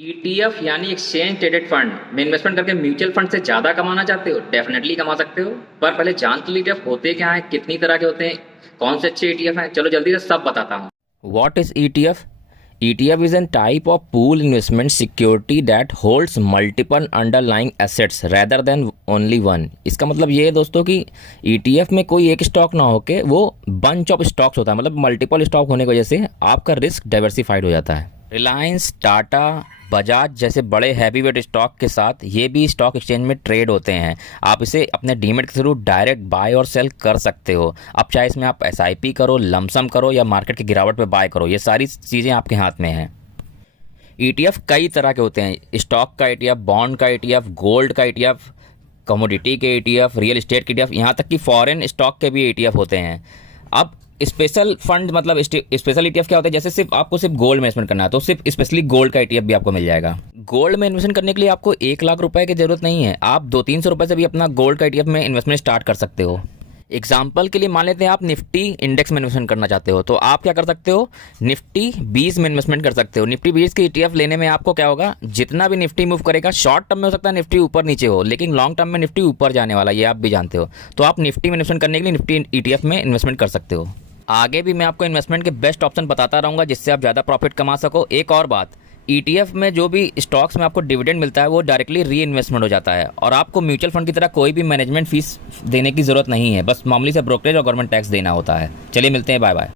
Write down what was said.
ETF यानी exchange traded fund में investment करके म्यूचुअल फंड से ज़्यादा कमाना चाहते हो? डेफिनेटली कमा सकते हो, पर पहले जान तो लीजिए होते क्या हैं, कितनी तरह के होते हैं, कौन से अच्छे ईटीएफ हैं। चलो जल्दी से सब बताता हूँ। What is ETF? ETF is a type of pool investment security that holds multiple underlying assets rather than only one. इसका मतलब ये है दोस्तों कि ETF में कोई एक स्टॉक ना होके वो बंच ऑफ स्टॉक्स होता है, मतलब मल्टीपल स्टॉक होने की वजह से आपका रिस्क डाइवर्सिफाइड हो जाता है। रिलायंस, टाटा, बजाज जैसे बड़े हैवीवेट स्टॉक के साथ ये भी स्टॉक एक्सचेंज में ट्रेड होते हैं। आप इसे अपने डीमेट के थ्रू डायरेक्ट बाय और सेल कर सकते हो। अब चाहे इसमें आप एसआईपी करो, लमसम करो या मार्केट की गिरावट पे बाय करो, ये सारी चीज़ें आपके हाथ में हैं। ईटीएफ कई तरह के होते हैं, स्टॉक का ईटीएफ, बॉन्ड का ईटीएफ, गोल्ड का ईटीएफ, कमोडिटी के ईटीएफ, रियल एस्टेट के ईटीएफ, यहाँ तक कि फॉरेन स्टॉक के भी ईटीएफ होते हैं। अब स्पेशल फंड मतलब स्पेशल ईटीएफ क्या होता है, जैसे आपको सिर्फ गोल्ड में इन्वेस्टमेंट करना है तो सिर्फ स्पेशली गोल्ड का ईटीएफ भी आपको मिल जाएगा। गोल्ड में इन्वेस्टमेंट करने के लिए आपको 1 लाख रुपए की जरूरत नहीं है, आप 200-300 रुपए से भी अपना गोल्ड का ईटीएफ में इन्वेस्टमेंट स्टार्ट कर सकते हो। एग्जाम्पल के लिए मान लेते हैं आप निफ्टी इंडेक्स में इन्वेस्टमेंट करना चाहते हो, तो आप क्या कर सकते हो, निफ्टी 20 में इन्वेस्टमेंट कर सकते हो। निफ्टी 20 के ईटीएफ लेने में आपको क्या होगा, जितना भी निफ्टी मूव करेगा, शॉर्ट टर्म में हो सकता है निफ्टी ऊपर नीचे हो, लेकिन लॉन्ग टर्म में निफ्टी ऊपर जाने वाला, ये आप भी जानते हो। तो आप निफ्टी में इन्वेस्टमेंट करने के लिए निफ्टी ईटीएफ में इन्वेस्टमेंट कर सकते हो। आगे भी मैं आपको इन्वेस्टमेंट के बेस्ट ऑप्शन बताता रहूँगा जिससे आप ज़्यादा प्रॉफिट कमा सको। एक और बात, ईटीएफ में जो भी स्टॉक्स में आपको डिविडेंड मिलता है वो डायरेक्टली री इन्वेस्टमेंट हो जाता है और आपको म्यूचुअल फंड की तरह कोई भी मैनेजमेंट फीस देने की ज़रूरत नहीं है, बस मामूली से ब्रोकरेज और गवर्नमेंट टैक्स देना होता है। चलिए मिलते हैं, बाय बाय।